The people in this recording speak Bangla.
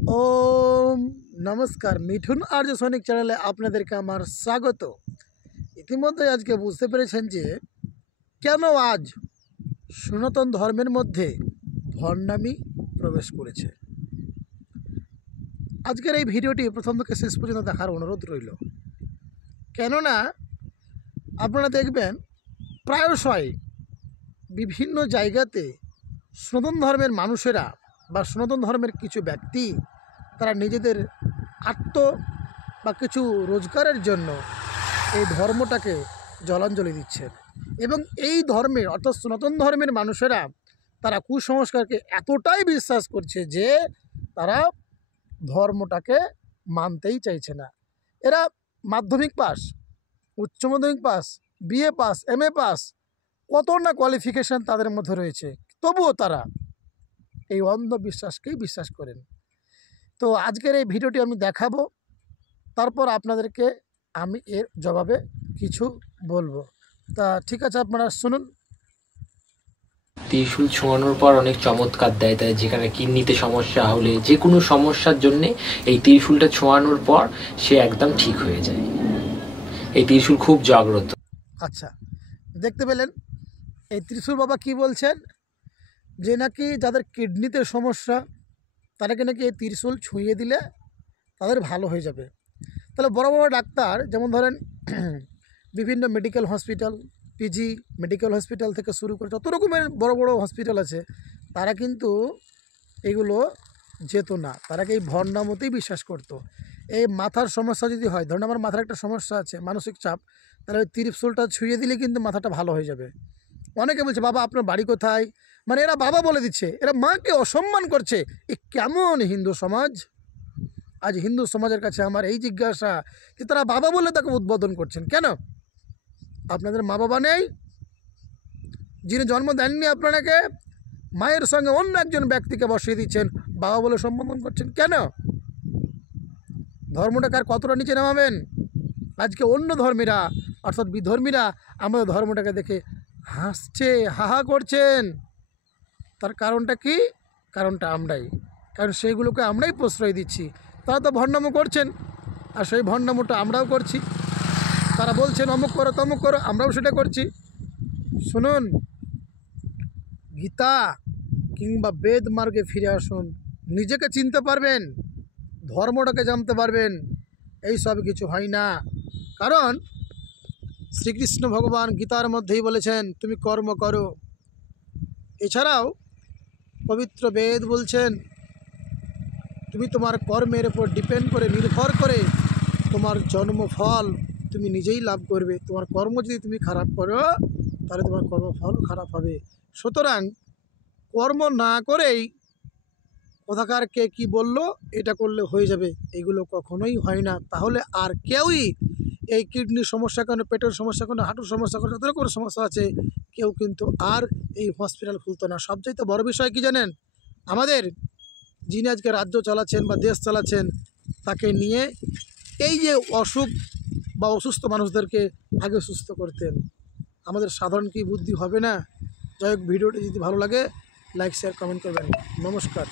ओम नमस्कार मिठुन आर्य सैनिक चैनले आपनादेरके आमार स्वागत। इतिमध्ये आज के बुझते पेरेछेन जे केन आज सनातन धर्मेर मध्य भण्डामी प्रवेश करेছে। आजकेर এই ভিডিওটি प्रथम থেকে শেষ পর্যন্ত দেখার অনুরোধ রইল। কেননা আপনারা দেখবেন প্রায়শই বিভিন্ন জায়গাতে সনাতন ধর্মের মানুষেরা বা সনাতন ধর্মের কিছু ব্যক্তি তারা নিজেদের আত্ম বা কিছু রোজগারের জন্য এই ধর্মটাকে জলাঞ্জলি দিচ্ছেন এবং এই ধর্মের অর্থাৎ সনাতন ধর্মের মানুষেরা তারা কুসংস্কারকে এতটাই বিশ্বাস করছে যে তারা ধর্মটাকে মানতেই চাইছে না। এরা মাধ্যমিক পাস, উচ্চ মাধ্যমিক পাস, বিএ পাস, এমএ পাস, কত না কোয়ালিফিকেশান তাদের মধ্যে রয়েছে, তবুও তারা এই অন্ধবিশ্বাসকেই বিশ্বাস করেন। তো আজকের এই ভিডিওটি আমি দেখাবো, তারপর আপনাদেরকে আমি এর জবাবে কিছু বলবো। তা ঠিক আছে, আপনারা শুনুন। ত্রিশূল ছোঁয়ানোর পর অনেক চমৎকার দেয়, তাই যেখানে কিডনিতে সমস্যা হলে যে কোনো সমস্যার জন্যে এই ত্রিশূলটা ছোঁয়ানোর পর সে একদম ঠিক হয়ে যায়। এই ত্রিশূল খুব জাগ্রত। আচ্ছা, দেখতে পেলেন এই ত্রিশূল বাবা কি বলছেন, যে নাকি যাদের কিডনিতে সমস্যা তাদেরকে নাকি এই ত্রিশূল ছুঁয়ে দিলে তাদের ভালো হয়ে যাবে। তাহলে বড় বড় ডাক্তার, যেমন ধরেন বিভিন্ন medical hospital, PG medical hospital থেকে শুরু করে যত রকমের বড় বড় হসপিটাল আছে, তারা কিন্তু এগুলো যেত না, তারা এই ভণ্ডামতেই বিশ্বাস করতো। এই মাথার সমস্যা যদি হয়, ধরুন আমার মাথার একটা সমস্যা আছে, মানসিক চাপ, তাহলে ওই ত্রিশূলটা ছুঁয়ে দিলে কিন্তু মাথাটা ভালো হয়ে যাবে। অনেকে বলছে বাবা আপনার বাড়ি কোথায়, মানে এরা বাবা বলে দিচ্ছে, এরা মাকে অসম্মান করছে। এ কেমন হিন্দু সমাজ? আজ হিন্দু সমাজের কাছে আমার এই জিজ্ঞাসা যে তারা বাবা বলে তাকে উদ্বোধন করছেন কেন? আপনাদের মা বাবা নেই? যিনি জন্ম দেননি আপনাকে, মায়ের সঙ্গে অন্য একজন ব্যক্তিকে বসিয়ে দিচ্ছেন, বাবা বলে সম্বোধন করছেন কেন? ধর্মটাকে আর কতটা নিচে নামাবেন? আজকে অন্য ধর্মীরা অর্থাৎ বিধর্মীরা আমাদের ধর্মটাকে দেখে হাসছে, হাহা করছেন। তার কারণটা কি? কারণটা আমরাই, কারণ সেইগুলোকে আমরাই প্রশ্রয় দিচ্ছি। তারা তো ভণ্ডামো করছেন, আর সেই ভণ্ডামোটা আমরাও করছি। তারা বলছেন অমুক করো তমুক করো, আমরাও সেটা করছি। শুনুন, গীতা কিংবা বেদ মার্গে ফিরে আসুন, নিজেকে চিনতে পারবেন, ধর্মটাকে জানতে পারবেন। এই সব কিছু হয় না, কারণ শ্রীকৃষ্ণ ভগবান গীতার মধ্যেই বলেছেন তুমি কর্ম করো। এছাড়াও পবিত্র বেদ বলছেন তুমি তোমার কর্মের উপর ডিপেন্ড করে, নির্ভর করে তোমার জন্মফল তুমি নিজেই লাভ করবে। তোমার কর্ম যদি তুমি খারাপ করো তাহলে তোমার কর্মফল খারাপ হবে। সুতরাং কর্ম না করেই কোথাকার কে কী বললো এটা করলে হয়ে যাবে, এগুলো কখনোই হয় না। তাহলে আর কেউই এই কিডনির সমস্যা কারণে, পেটের সমস্যা কারণে, হাঁটুর সমস্যা কারণে, যত রকমের সমস্যা আছে, কেউ কিন্তু আর এই হসপিটাল খুলতো না। সবচাইতে বড় বিষয় কি জানেন? আমাদের যিনি আজকে রাজ্য চালাচ্ছেন বা দেশ চালাচ্ছেন, তাকে নিয়ে এই যে অসুখ বা অসুস্থ মানুষদেরকে আগে সুস্থ করতেন। আমাদের সাধারণ কি বুদ্ধি হবে না? যাই হোক, ভিডিওটি যদি ভালো লাগে লাইক শেয়ার কমেন্ট করবেন। নমস্কার।